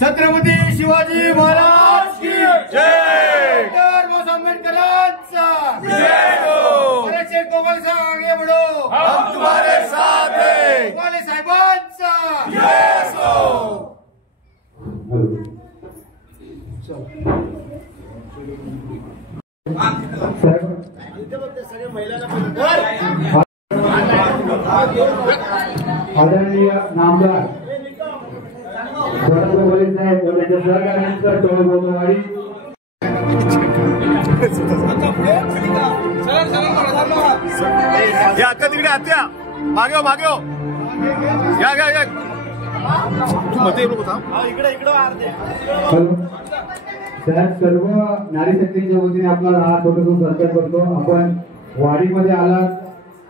छत्रपती शिवाजी महाराज की जय। डॉक्टर आंबेडकरांचा जय हो। अरे गोपाल साहब आगे बढ़ो, हम तुम्हारे साथ हैं। गोपाल साहेबांचा जय हो। आदरणीय नामदार वडील साहेब व त्यांच्या सहकार्यांचा टोळ बोलवाडी आता तिकडे आत्या मागे मागे या या या तू मध्ये इकडे सर्व नारी शक्तीच्या वतीने आपला हा छोटासा सत्कार करतो। आपण वाडीमध्ये आलात,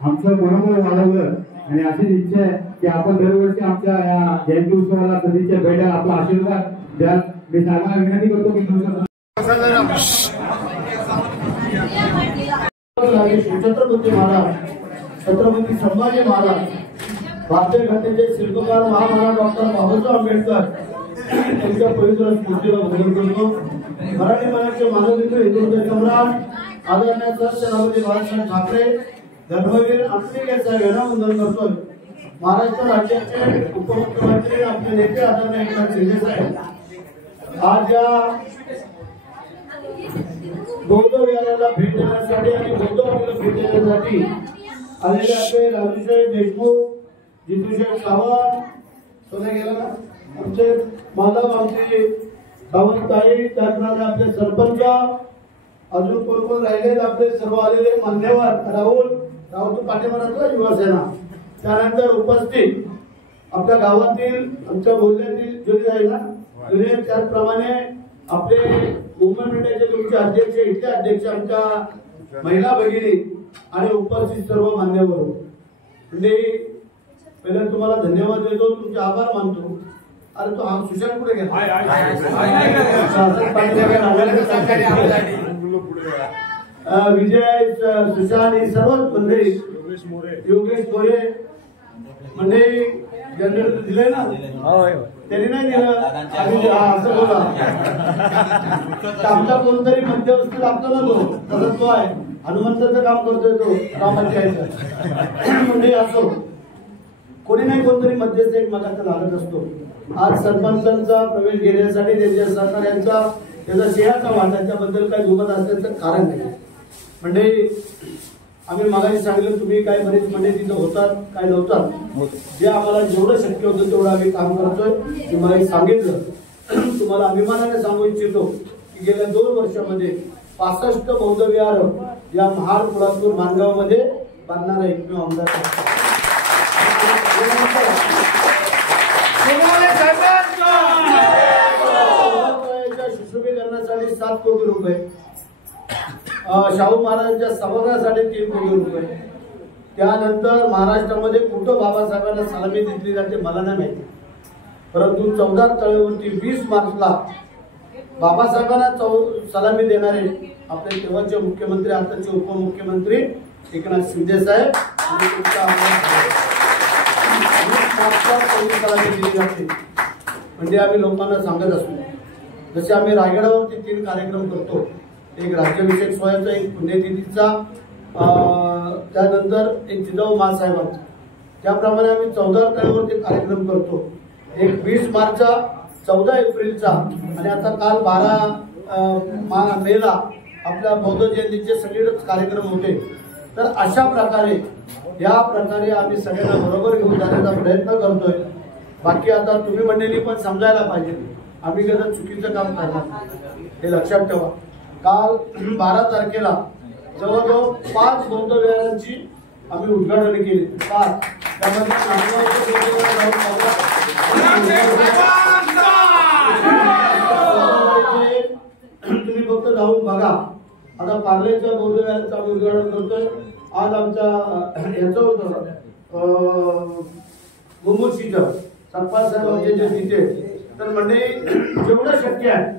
आमचं मनोबल वाढवलं आणि अशीच इच्छा आहे की आपण दरवर्षी आमच्या या जयंती उत्सवाला सदिच्छा भेटा, आपला आशीर्वाद द्या। मी साहेबांना विनंती करतो की छत्रपती महाराज, छत्रपती संभाजी महाराज, भारतीय घटनेचे शिल्पकार महामानव डॉक्टर बाबासाहेब आंबेडकर यांच्या पवित्र स्मृतीला वंदन करतो। मराठी मानाचे मानवनिर्मित हिंदुत्व सम्राट आदरणीय राष्ट्रपती बाळासाहेब ठाकरे, धर्मवीर आंबेडकर साहेब यांना वंदन करतोय। महाराष्ट्र राज्याचे उपमुख्यमंत्री आपले नेते आदरणीय एकनाथ शिंदे साहेब आज या बौद्ध विहाराला भेट देण्यासाठी आणि बौद्ध मंदिराला भेट देण्यासाठी आलेले आपले राजूसाहेब देशमुख, जितूसाहेब सावंत, सोने गेला ना आमचे माधव, आमचे सावंतताई, त्याचप्रमाणे आपले सरपंच, अजून कोण राहिले आपले सर्व आलेले मान्यवर, राहुल पाठीमागचा युवासेना, त्यानंतर उपस्थित आपल्या गावातील आमच्या बोलण्यातील जुने आहे ना जुने, त्याचप्रमाणे आपले मुंबई तुमचे अध्यक्ष, इथले अध्यक्ष, आमच्या महिला भगिनी आणि उपस्थित सर्व मान्यवर म्हणजे पहिला तुम्हाला धन्यवाद देतो, तुमचे आभार मानतो। अरे तो आम सुशांत कुठे गेला? विजय सुशांत ही सर्वच मंडळी, योगेश मोरे मंडळी जनरल दिले ना, त्यांनी नाही दिलं असं बोला. आमचा कोणतरी मध्यवस्थी लागतो ना, तो तसंच तो आहे, हनुमंताचं काम करतोय तो ग्रामपंचायत म्हणजे असो कोणी नाही कोणतरी मध्यस्थ एकमेकांचा लागत असतो. आज सरपंचांचा प्रवेश घेण्यासाठी त्यांच्या सहकार्यांचा त्याचा सिंहाचा वाटा त्याबद्दल काही दुमत असल्याचं कारण नाही. म्हणजे आम्ही मागाशी सांगितलं, तुम्ही काय बरेच म्हणजे तिथं होतात काय नव्हतात, जे आम्हाला जेवढं शक्य होतं तेवढं आम्ही काम करतोय. तुम्हाला सांगितलं, तुम्हाला अभिमानाने सांगू इच्छितो की गेल्या 2 वर्षामध्ये 65 बौद्ध विहार या महाड पोलादपूर मानगाव मध्ये बांधणारा एकमेव आमदार. सुशोभीकरणासाठी 7 कोटी रुपये, शाहू महाराजांच्या सभागृहासाठी 3 कोटी रुपये. त्यानंतर महाराष्ट्रामध्ये कुठं बाबासाहेबांना सलामी दिली जाते मला नाही माहिती, परंतु 14 तळेवरती 20 मार्चला बाबासाहेबांना सलामी देणारे आपले तेव्हाचे मुख्यमंत्री आताचे उपमुख्यमंत्री एकनाथ शिंदे साहेब सलामी दिली जाते. म्हणजे आम्ही लोकांना सांगत असतो, जसे आम्ही रायगडावरती 3 कार्यक्रम करतो, एक राज्याभिषेक सोहळ्याचा, एक पुण्यतिथीचा, त्यानंतर एक जिजाऊ मासाहेबांचा, त्याप्रमाणे आम्ही 14 तळेवरती कार्यक्रम करतो. एक 20 मार्चचा, 14 एप्रिलचा आणि आता काल 12 मेला आपल्या बौद्ध जयंतीचे सगळेच कार्यक्रम होते. तर अशा प्रकारे या प्रकारे आम्ही सगळ्यांना बरोबर घेऊन जाण्याचा प्रयत्न करतोय. बाकी आता तुम्ही मंडळी पण समजायला पाहिजे, आम्ही कधी चुकीचं काम करणार हे लक्षात ठेवा. काल 12 तारखेला जवळजवळ 5 बौद्ध विहारांची आम्ही उद्घाटन केली. 5 तुम्ही फक्त जाऊन बघा. आता पार्लेच्या बौद्ध विहाराचं आम्ही उद्घाटन करतोय. आज आमच्या याचं होतं मुंबईचं सरपंच साहेबांचे जे तिथे, तर म्हणजे जेवढं शक्य आहे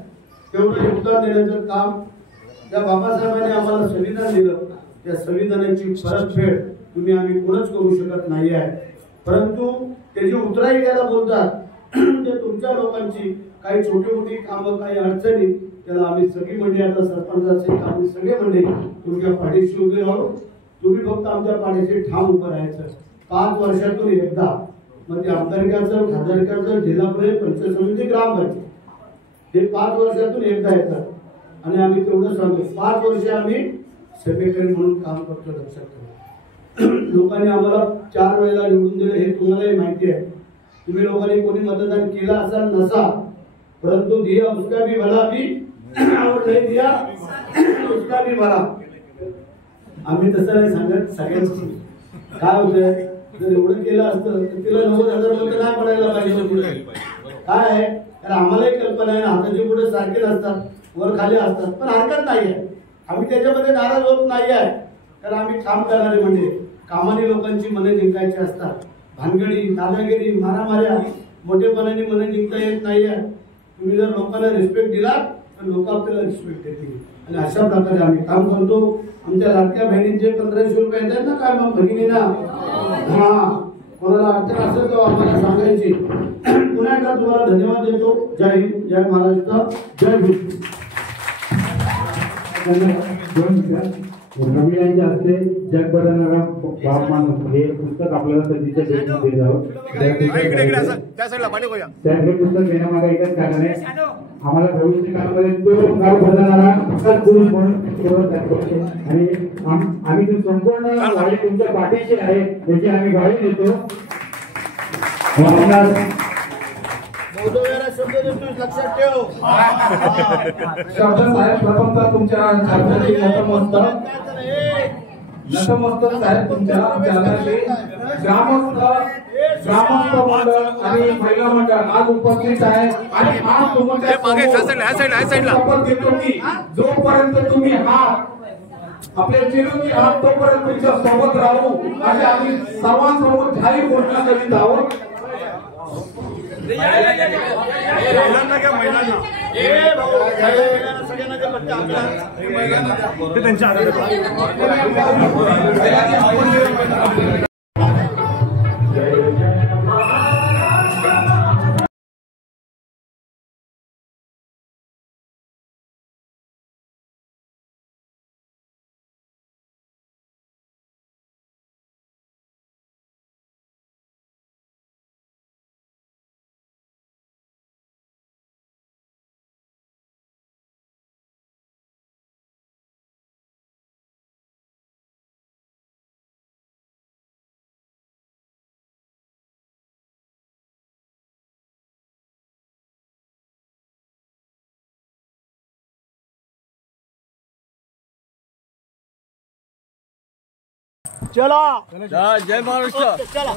तेवढं योगदान देण्याचं काम त्या बाबासाहेबांनी आम्हाला संविधान दिलं, त्या संविधानाची परतफेड तुम्ही आम्ही कोणच करू शकत नाही आहे. परंतु त्याची उतराई द्यायला बोलतात, ते तुमच्या लोकांची काही छोटी मोठी कामं, काही अडचणी, त्याला आम्ही सगळी मंडळी आता सरपंचाचे आम्ही सगळे मंडळी तुमच्या पाठीशी उभे राहू. तुम्ही फक्त आमच्या पाठीशी ठाम उभं राहायचं. 5 वर्षातून एकदा, मग ते आमदारकीचं, खासदारकीचं, जिल्हा परिषद, पंचायत समिती, ग्रामपंचायत, हे 5 वर्षातून एकदा येतात आणि आम्ही तेवढं सांगतो. 5 वर्ष आम्ही सेक्रेटरी म्हणून काम करतो. लक्षात ठेवा, लोकांनी आम्हाला 4 वेळेला निवडून दिले हे तुम्हालाही माहिती आहे. तुम्ही लोकांनी कोणी मतदान केला असाल नसा, परंतु दिया उसका भी भला भी और नहीं दिया उसका भी भला. आम्ही तसं नाही सांगत सगळ्यांची. काय होतंय, जर एवढं केलं असतं तर तिला 90,000 मध्ये नाही पडायला पाहिजे. काय आहे, कारण आम्हालाही कल्पना आहे ना, हाताचे पुढे सारखे नसतात, वर खाली असतात, पण हरकत नाही आहे. आम्ही त्याच्यामध्ये नाराज होत नाही आहे, कारण आम्ही काम करणारे म्हणजे कामाने लोकांची मने जिंकायची असतात. भानगडी, दादागिरी, मारामाऱ्या, मोठेपणाने मने जिंकता येत नाही आहे. तुम्ही जर लोकांना रिस्पेक्ट दिला तर लोक आपल्याला रिस्पेक्ट देतील आणि अशा प्रकारे आम्ही काम करतो. आमच्या लाडक्या बहिणींचे 1500 रुपये येतात ना, काय मग भगिनीना, हा कोणाला अडचण असेल तर आम्हाला सांगायची. पुन्हा एकदा तुम्हाला धन्यवाद देतो. जय हिंद, जय महाराष्ट्र, जय भीम. रवी यांच्या हस्ते जग बदलणारा बाप माणूस हे पुस्तक आपल्याला संधीच्या देशमध्ये द्यावं. हे पुस्तक देण्यामागे एकच कारण आहे, आम्हाला भविष्य काळामध्ये तो गाव बदलणारा पुरुष म्हणून आणि आम्ही संपूर्ण वाडी तुमच्या पाठीशी आहे याची आम्ही ग्वाही देतो. लक्षात ठेव साहेब, प्रथमतः तुमच्या नतमस्तक साहेब, तुमच्या चरणाशी ग्रामस्थ मंडळ आणि महिला मंडळ आज उपस्थित आहे आणि आज तुमच्या शपथ घेतो की जोपर्यंत तुम्ही आपले चिरंजीव आहात तोपर्यंत तुमच्या सोबत राहू असे आम्ही सर्वांसमोर जाहीर घोषणा करीत आहोत. महिलांना घेण्याचे पट्टे आपल्या ते त्यांच्या चला जय महाराष्ट्र. चला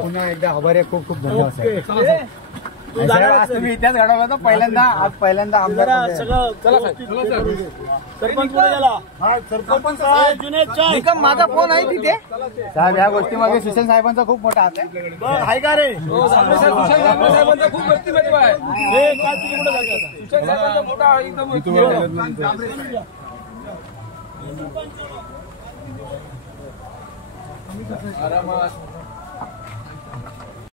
पुन्हा एकदा आभार आहे. खूप खूप धन्यवाद. आज तुम्ही इतिहास घडवला तर पहिल्यांदा आमदार सरपंच पुढे गेला. सरपंच साहेब जुनेद साहेब. माझा फोन आहे तिथे साहेब. या गोष्टीमागे सुशांत साहेबांचा खूप मोठा हात आहे. हाय का रे साहेबांचा खूप व्यक्तिमत्व आहे. हे काय तुम्ही कुठे जाते आता? सुशांत साहेबांचा मोठा एकदम आरामात